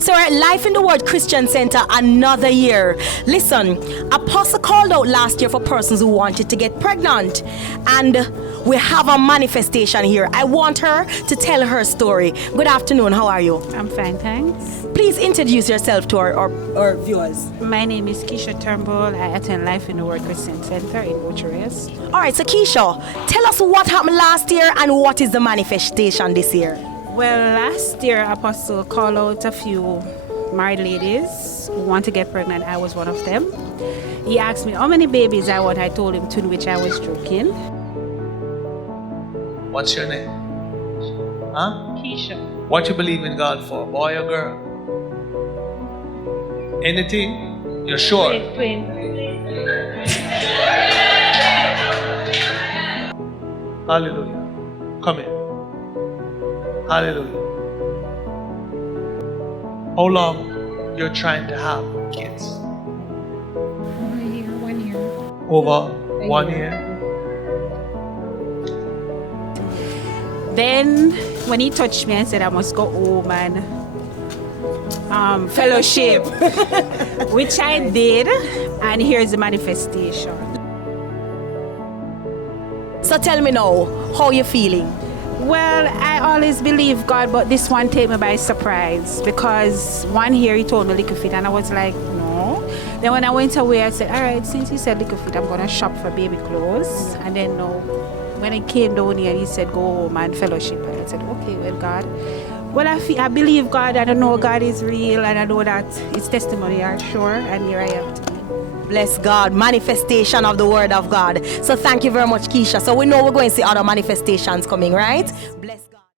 So we're at Life in the Word Christian Center another year. Listen, Apostle called out last year for persons who wanted to get pregnant. And we have a manifestation here. I want her to tell her story. Good afternoon, how are you? I'm fine, thanks. Please introduce yourself to our viewers. My name is Keisha Turnbull. I attend Life in the Word Christian Center in Bucharest. All right, so Keisha, tell us what happened last year and what is the manifestation this year? Well, last year, Apostle called out a few married ladies who want to get pregnant. I was one of them. He asked me how many babies I want. I told him two, which I was joking. What's your name? Huh? Keisha. What you believe in God for? Boy or girl? Anything? You're sure? Twin. Hallelujah. Come in. Hallelujah. How long you're trying to have kids? 1 year. Over 1 year? Then, when he touched me, I said I must go home and fellowship, which I did, and here's the manifestation. So tell me now, how you feeling? Well, I always believe God, but this one took me by surprise because one year he told me liquor fit, and I was like, no. Then when I went away, I said, all right, since he said liquor fit, I'm going to shop for baby clothes. And then when I came down here, he said, go home and fellowship. And I said, okay, well, God. Well, I believe God, and I know God is real, and I know that his testimony are sure, and here I am today. Bless God, manifestation of the word of God. So thank you very much, Keisha. So we know we're going to see other manifestations coming, right? Bless